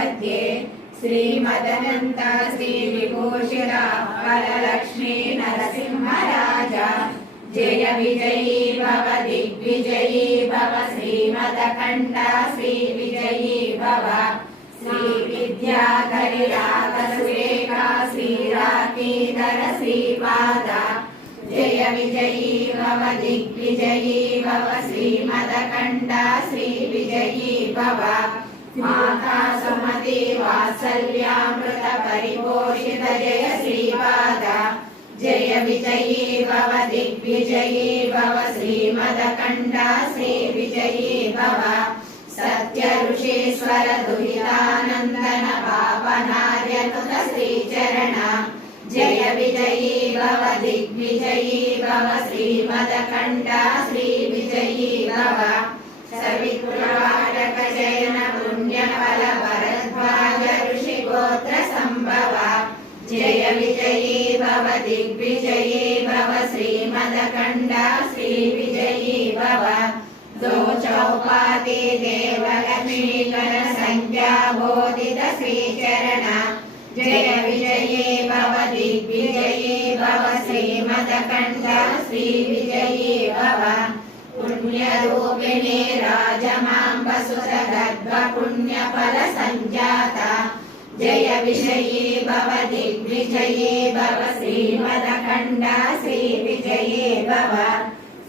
प्रपद्ये श्रीमदनन्त श्रीविभूषिता वरलक्ष्मी नरसिंहराजा जय विजयी भव दिग्विजयी भव श्रीमदकण्ठ श्रीविजयी भव श्रीविद्याधरि रागसुरेखा श्रीराकीधर श्रीपादा जय विजयी भव दिग्विजयी भव श्रीमदकण्ठ श्रीविजयी भव माता सुमति वात्सल्यामृत परिपोषित जय श्रीपादा जय विजयी भव दिग्विजयी भव श्रीमदकण्ठ श्रीविजयी भव सत्य ऋषीश्वर दुहितानन्दन पावनार्यनुत श्रीचरण जय विजयी भव दिग्विजयी भव श्रीमदकण्ठ श्रीविजयी भव सवितुर्वाचक जयन पुण्यफल भरद्वाज ऋषिगोत्र संभव जय विजयी भव दिग्विजयी भव श्रीमदकण्ठ श्रीविजयी भव दो चौपाति देवलक्ष्मीकर संख्या बोधित श्रीचरण जय विजयी भव दिग्विजयी भव श्रीमदकण्ठ श्रीविजयी भव पुण्यरूपिणी राजमाम्ब सुत गर्भ पुण्यफल संजाता जय विजयी भव दिग्विजयी भव श्रीमदकण्ठ श्रीविजयी भव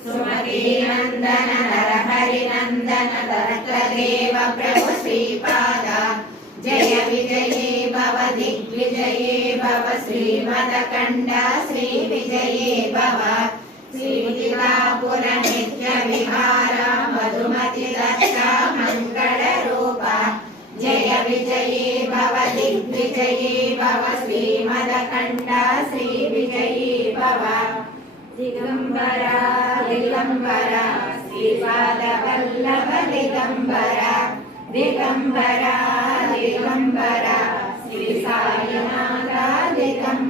सुमती नंदन नरहरि नंदन दत्तदेव प्रभु श्रीपादा जय विजयी भव दिग्विजयी भव श्रीमदकण्ठ श्रीविजयी भव श्रीविद्यापुर नित्य विहार मधुमति दत्ता मंगल रूप जय विजयी भव दिग्विजयी भव श्रीमदकण्ठ श्रीविजयी भव दिगंबरा दिगंबरा श्रीपाद वल्लभ दिगंबरा दिगंबरा दिगंबरा श्री साईनाथ दिगंबरा